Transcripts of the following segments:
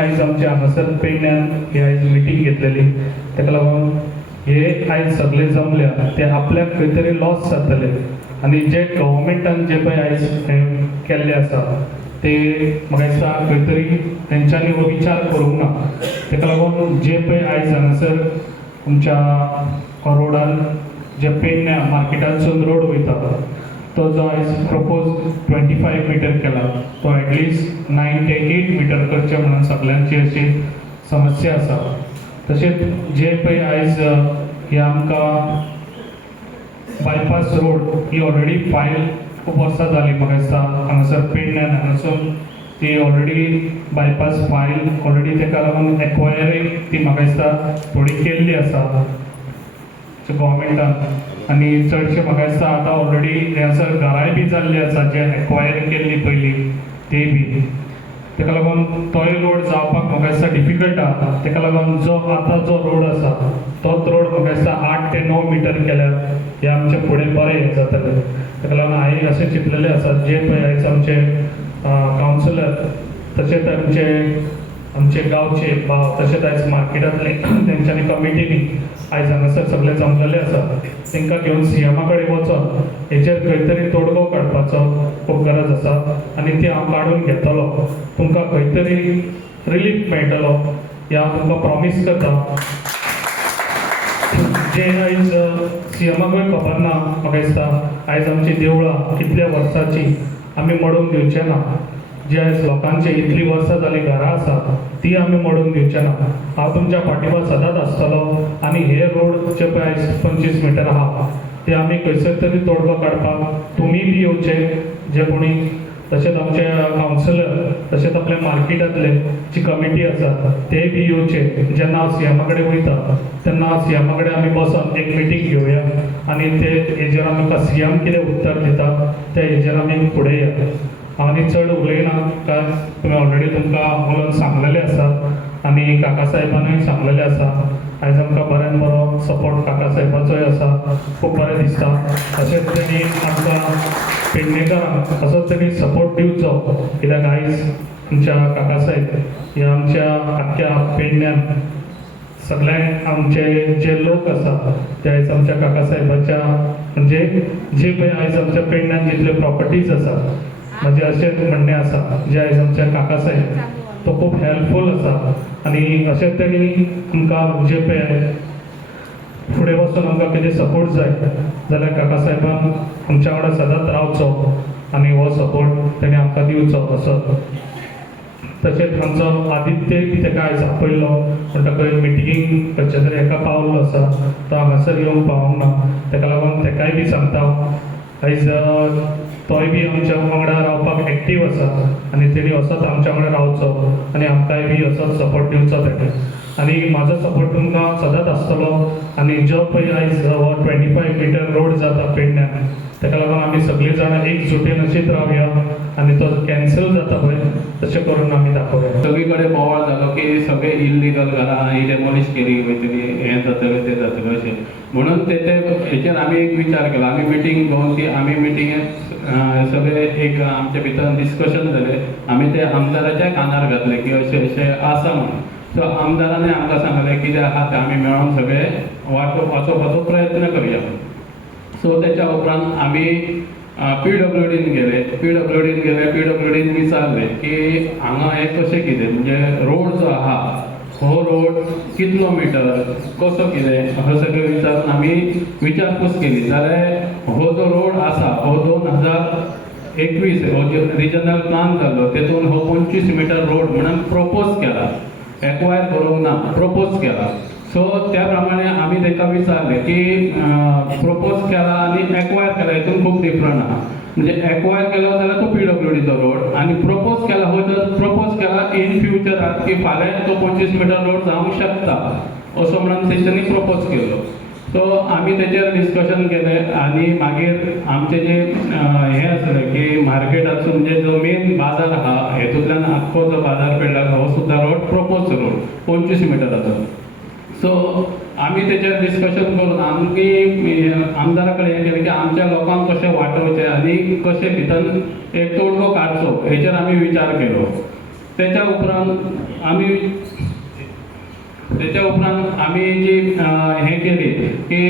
आयज आमचे हांगासर पेडण्यान ही आयज मिटींग घेतलेली, ताका लागून हे आयज सगळे जमल्या ते आपल्याक खंय तरी लॉस जातले आनी जे गव्हर्मेंटान जे पळय आयज केल्ले आसा ते म्हाका दिसता खंय तरी तेंच्यांनी हो विचार करूंक ना। ताका लागून जे पळय आयज हांगासर आमच्या रोडान जे पेडण्या मार्केटांतसून रोड वयता तो जो आयज प्रपोज 25 मीटर केला तो एटलिस्ट 9 ते 8 मीटर करचे म्हणून सगळ्यांची अशी समस्या आसा। तशेंच जे पळय आयज हे आमकां बायपास रोड ही ऑलरेडी फायल खूब वर्सां जाली, म्हाका दिसता हांगासर पेडण्यान हांगासून ती ऑलरेडी बायपास फायल ऑलरेडी ताका लागून एक्वायरींग ती म्हाका दिसता थोडी केल्ली आसा गव्हर्मेंटान आनी चडशे म्हाका दिसता आतां ऑलरेडी हांगासर घराय बी जाल्ली आसा जे एक्वायरी केल्ली पयली ती बी। ताका लागून तोय रोड जावपाक म्हाका दिसता डिफिकल्ट आसा। ताका लागून जो आतां जो रोड आसा तोच रोड म्हाका दिसता 8 ते 9 मीटर केल्यार हे आमचे फुडें बरें जातलें। ताका लागून हांवें अशें चिंतलेलें आसा जे पळय आयज आमचे कावन्सिलर तशेंच आमचे गांवचे भाव तशेंच आयज मार्केटांतले तेंच्यांनी कमिटीनी आयज हांगासर सगळे जमलेले आसा, तांकां घेवन सीएमा कडेन वचोन हेचेर खंय तरी तोडगो काडपाचो खूब गरज आसा आनी ती हांव काडून घेतलो। तुमकां खंय तरी रिलीफ मेळटलो हे हांव तुमकां प्रॉमीस करता। जे आयज सीएमाकूय खबर ना म्हाका दिसता आयज आमची देवळां कितल्या वर्सांची आमी मोडून दिवचे ना। जे आयज लोकांची इतली वर्सां जाली घरां आसा ती आमी मोडून दिवचे ना। हांव तुमच्या फाटीमाग सदांच आसतलो आनी हे रोड जे पळय आयज 25 मीटर आहा ते आमी खंयसर तरी तोडगो काडपाक तुमी बी येवचे जे कोणी, तशेंच आमचे कावन्सिलर तशेंच आपल्या मार्केटांतले जी कमिटी आसा ते बी येवचे। जेन्ना हांव सीएमा कडेन वयता तेन्ना सीएमा कडेन आमी बसून एक मिटींग घेवया आनी ते हेजेर आमकां सीएम कितें उत्तर दिता ते हेजेर आमी फुडें या। हांव चड उलयना कारण तुमी ऑलरेडी तुमकां उलोवन सांगलेले आसा आनी काका साहेबानूय सांगलेले आसा। आयज आमकां बऱ्यान बरो सपोर्ट काका साहेबाचोय आसा, खूब बरें दिसता। तशेंच तेणी आमकां पेडणेकारांक असोच तेणी सपोर्ट दिवचो कित्याक आयज आमच्या काका साहेब हे आमच्या आख्ख्या पेडण्यान सगळे आमचे जे लोक आसा ते आयज आमच्या काका साहेबाच्या म्हणजे जे पळय आयज आमच्या पेडण्यान जितले प्रॉपर्टीज आसा म्हणजे अशें म्हणणें आसा जे आयज आमच्या काका साहेब तो खूब हेल्पफूल आसा आनी अशेंच तेणी आमकां जे पळय फुडें वचून आमकां कितें सपोर्ट जाय जाल्यार काका साहेबान आमच्या वांगडा सदांच रावचो आनी हो सपोर्ट तेणी आमकां दिवचो असो। तशेंच आमचो आदित्य बी ताका आयज आपयलो म्हणटकच मिटिंगेक खंयच्या तरी एका पावल्लो आसा तो हांगासर येवंक पावूंक ना। ताका लागून ताकाय बी सांगता आयज तोय बी आमच्या वांगडा रावपाक एक्टीव आसा आनी तेणी असोच आमच्या वांगडा रावचो आनी आमकांय बी असोच सपोर्ट दिवचो ताका। आनी म्हाजो सपोर्ट तुमकां सदांच आसतलो आनी जो पळय आयज हो 25 मीटर रोड जाता पेडण्यान ताका लागून आमी सगळीं जाणां एकजुटीन अशीच रावया आनी तो कॅन्सल जाता पळय तशें करून आमी दाखोवया। सगळी कडेन बोवाळ जालो की सगळे इल्लीगल घरां ही डेमोलिश केली वयतली, हें जातलें तें जातलें अशें म्हणून हेचेर आमी एक विचार केलो। आमी मिटींग घेवन ती आमी मिटींगेंत सगळे एक आमचे भितर डिस्कशन जालें। आमी ते आमदाराच्या कानार घातले की अशें अशें आसा म्हणून। सो आमदारान आमकां सांगलें कितें आहा तें आमी मेळोन सगळे वाचोवपाचो प्रयत्न करया। सो तेच्या उपरांत आमी PWDन गेले, PWDन विचारलें की हांगा हें कशें कितें म्हणजे रोड जो आहा हो रोड कितलो मिटर कसो कितें हो सगळें विचारून आमी विचारपूस केली जाल्यार हो जो रोड आसा हो 2021 हो जो रिजनल प्लान जाल्लो तेतून हो 25 मीटर रोड म्हणून प्रपोज केला, एक्वायर करूंक ना, प्रपोज केला। सो त्या प्रमाणे आमी ताका विचारलें की प्रपोज केला आनी एक्वायर केला हितून खूब डिफरंट आहा। म्हणजे एक्वायर केलो जाल्यार तो PWDचो रोड आनी प्रपोज केला हो जर प्रपोज केला इन फ्युचराक की फाल्यां तो 25 मीटर रोड जावंक शकता असो म्हणून तेंच्यांनी प्रपोज केलो। सो आमी तेचेर डिस्कशन केलें आनी मागीर आमचे जे हें आसलें की मार्केटाचो म्हणजे जो मेन बाजार आहा हेतूंतल्यान आख्खो जो बाजार पेडला हो सुद्दां रोड प्रपोज रोड 25 मिटराचो। सो आमी तेचेर डिस्कशन करून आमची आमदारा कडेन हें केलें की आमच्या लोकांक कशें वाटोवचें आनी कशें भितर एक तोडगो काडचो हेचेर आमी विचार केलो। त्याच्या उपरांत आम्ही जी हे केली की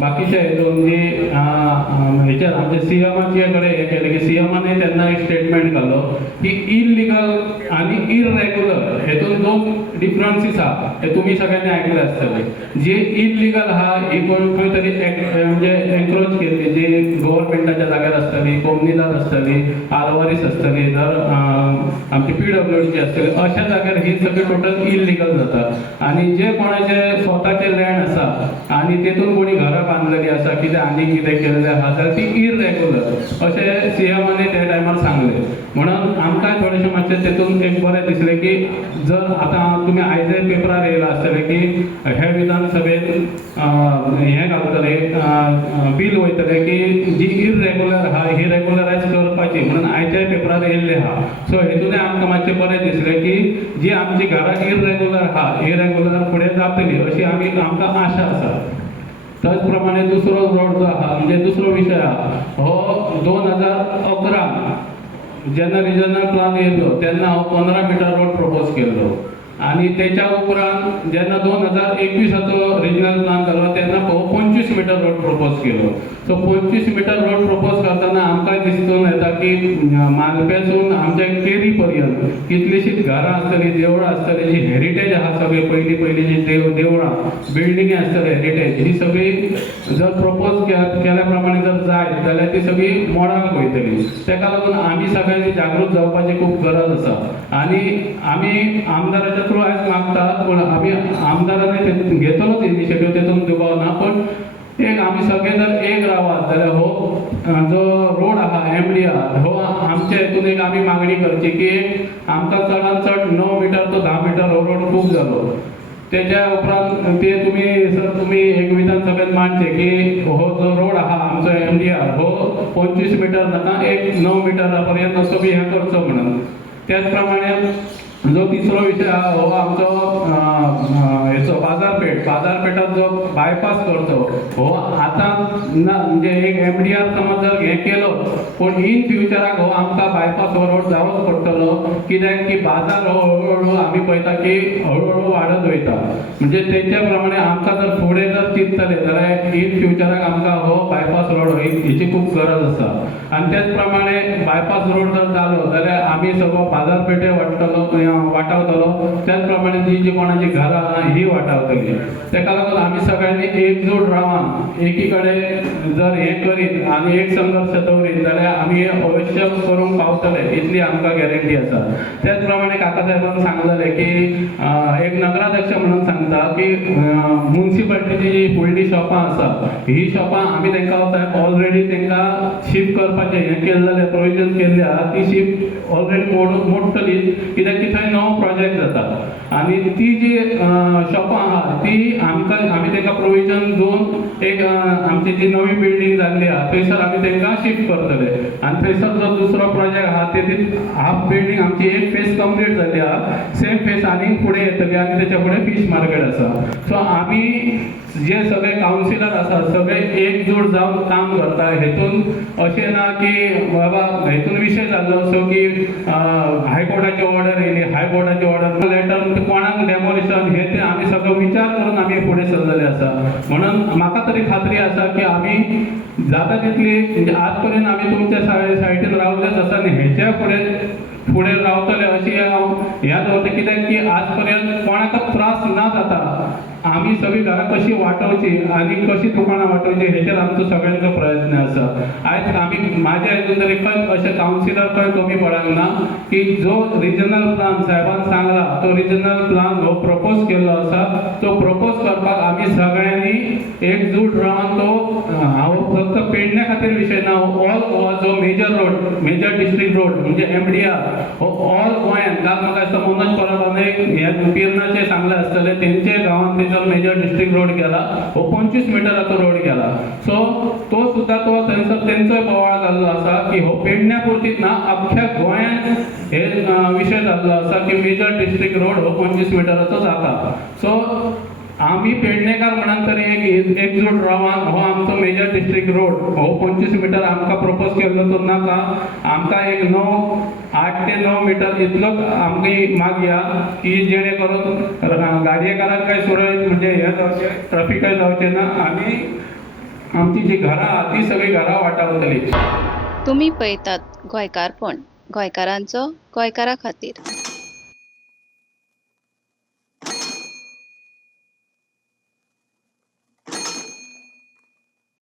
बाकीच्या हेतून जी ह्याच्यात आमच्या सीएमाचे कडे हे केले की सीएमाने त्यांना एक स्टेटमेंट काढलो की इलिगल आणि इरेग्युलर हेतून दोन डिफरन्सीस आहा हे तुम्ही सगळ्यांनी ऐकले असतले. जे इलिगल हा ही कोण खंय तरी म्हणजे एन्क्रोच केली जी गव्हर्नमेंटाच्या जाग्यार असतली, कोमनीदार असतली, आरवारीस असतली, जर आमची PWDची असतली, अशा जाग्यार ही सगळी टोटल इलिगल जाता. आणि जे कोणाचे स्वतःचे लँड आसा आणि तेतून कोणी घरां बांधलेली आसा कितें आनी कितें केलेलें आसा जाल्यार ती इरेग्युलर अशें सीएमाने त्या टायमार सांगलें. म्हणून आमकां थोडेशें मातशें तेतून एक बरें दिसलें की जर आतां तुमी आयज पेपरार येयला आसतलें की हे विधानसभेन हें घालतले बील वयतलें की जी इरेग्युलर आहा ही रेग्युलरायज करपाची म्हणून आयच्या पेपरार येयल्लें आहा. सो हेतून आमकां मातशें बरें दिसलें की जी आमची घरां इरेग्युलर आहा इरेग्युलर फुडें जातली अशी आमकां आशा आसा. त्याच प्रमाणे दुसरो रोड जो आहा म्हणजे दुसरो विशय आहा हो 2011 जेन्ना रिजनल प्लान येयलो तेन्ना हांव 15 मिटर रोड प्रपोज केल्लो आणि त्याच्या उपरांत जेन्ना 2021 रिजनल प्लान जालो तेन्ना 25 मिटर रोड प्रपोज केलो. सो 25 मिटर रोड प्रपोज करतना आमकां दिसून येता की मालपेसून आमच्या केरी पर्यंत कितलीशीच घरां आसतली, देवळां आसतली, जी हेरिटेज आहा सगळी पयलीं जी देवळां बिल्डिंगे आसतले हेरिटेज ही सगळी जर प्रपोज केल्या प्रमाणे जर जायत जाल्यार ती सगळी मोडाक वयतली. तेका लागून आमी सगळ्यांनी जागृत जावपाची खूब गरज आसा. आणि आमी आमदाराच्या थ्रू आयज मागतात पूण आमी आमदारांनी घेतलोच इनिशिएटीव तेतून दुबाव ना. पण एक आमी सगळे जर एक रावात जाल्यार हो जो रोड आहा MDR हो आमच्या हेतून एक आमी मागणी करची की आमकां चडांत चड 9 मिटर तो 10 मिटर हो रोड खूब जालो. त्याच्या उपरांत ते तुम्ही एक विधानसभेत मांडचे की हो जो रोड आहा आमचो MDR हो 25 मिटर नाका एक 9 मिटरापर्यंत असो बी हें करचो म्हणून. त्याचप्रमाणे जो तिसरो विषय आहा हो आमचो हेचो बाजारपेठात जो बायपास करचो हो आतां म्हणजे एक MDR समज जर हें केलो पूण इन फ्युचराक हो आमकां बायपास हो रोड जावोच पडटलो कित्याक की बाजार हो हळूहळू आमी पळयता की हळूहळू वाडत वयता. म्हणजे तेच्या प्रमाणे आमकां जर फुडें जर चिंततले जाल्यार इन फ्युचराक आमकां हो बायपास रोड हेची खूब गरज आसा. आनी त्याच प्रमाणे बायपास रोड जर जालो जाल्यार आमी सगळो बाजारपेठे वाटावतलो. त्याच प्रमाणे जी कोणाची घरां आहा ही वाटावतली. तेका लागून आमी सगळ्यांनी एकजूट रावन एकीकडे जर हें करीत आनी एक संघर्श दवरीत जाल्यार आमी अवश्य करूंक पावतले इतली आमकां गॅरंटी आसा. त्याच प्रमाणे काका साहेबान सांगलेलें की एक नगराध्यक्ष म्हणून सांगता की म्युनिसिपालिटीची जी फुडलीं शॉपां आसा ही शॉपां आमी तांकां ऑलरेडी तांकां शिफ्ट करपाचें हें केल्लें प्रोविजन केल्लें आहा. ती शिफ्ट ऑलरेडी मोडटली कित्याक की थंय नवो प्रोजेक्ट जाता. आणि ती जी शॉपां आहा ती आमी तांकां प्रोविजन दिवन एक आमची जी नवी बिल्डींग जाल्ली आहा थंयसर आमी तांकां शिफ्ट करतले. आनी थंयसर जो दुसरो प्रोजेक्ट आहा तेतून हाफ बिल्डींग आमची एक फेज कंप्लीट जाल्ली आहा. सेम फेज आनी फुडें येतली आनी तेच्या फुडें फिश मार्केट आसा. सो आमी जे सगळे कावन्सिलर आसा सगळे एकजूट जावन काम करता. हेतून अशें ना की बाबा हेतून विशय जाल्लो असो की हायकोर्टाची ऑर्डर येयली हायकोर्टाची ऑर्डर लेटर कोणाक डेमोलिशन हे ते आमी सगळो विचार करून आमी फुडें सरलेले आसा. म्हणून म्हाका तरी खात्री आसा की आमी जाता तितली म्हणजे आज पर्यंत आमी तुमच्या सायडीन रावलेच आसा आनी हेच्या फुडें रावतले अशी हांव ह्या दवरता. कित्याक की आज पर्यंत कोणाक त्रास ना जाता. आमी सगळीं घरां कशी वाटोवची आनी कशी दुकानां वाटोवची हेचेर आमचो सगळ्यांचो प्रयत्न आसा. आयज आमी म्हाज्या हितून तरी खंय अशे कावन्सिलर खंय कमी पडक ना की जो रिजनल प्लान साहेबान सांगला तो रिजनल प्लान हो प्रपोज केल्लो आसा तो प्रपोज करपाक आमी सगळ्यांनी एकजूट रावन तो हांव फक्त पेडण्या खातीर विशय ना ऑल जो मेजर डिस्ट्रिक्ट रोड म्हणजे MDR हो ऑल गोंयान काल म्हाका दिसता मनोज परबाने हे पिर्नाचे सांगले आसतले तेंचे गांवांत मेजर डिस्ट्रिक्ट रोड केला हो 25 मिटराचो रोड केला. सो तो सुद्धा तो थंयसर तेंचोय बोवाळ जाल्लो आसा की हो पेडण्या पुरतीच ना अख्ख्या गोंयान हे विशय जाल्लो आसा की मेजर डिस्ट्रिक्ट रोड हो 25 मिटराचो जाता. सो आम्ही पेडणेकार म्हणून तरी एक एकजूट रावन हो आमचो मेजर डिस्ट्रिक्ट रोड हो 25 मीटर आमकां प्रपोज केल्लो तो नाका आमकां एक 8 ते 9 मीटर इतलोच आमची मागया की जेणे करून गाडयेकारांक काय सुरळीत म्हणजे हे जावचें ट्रॅफिकय जावचें ना आनी आमची जी घरां आहा ती सगळी घरां वाटावतली. तुमी पळयतात गोंयकारपण गोंयकारांचो गोंयकारा खातीर.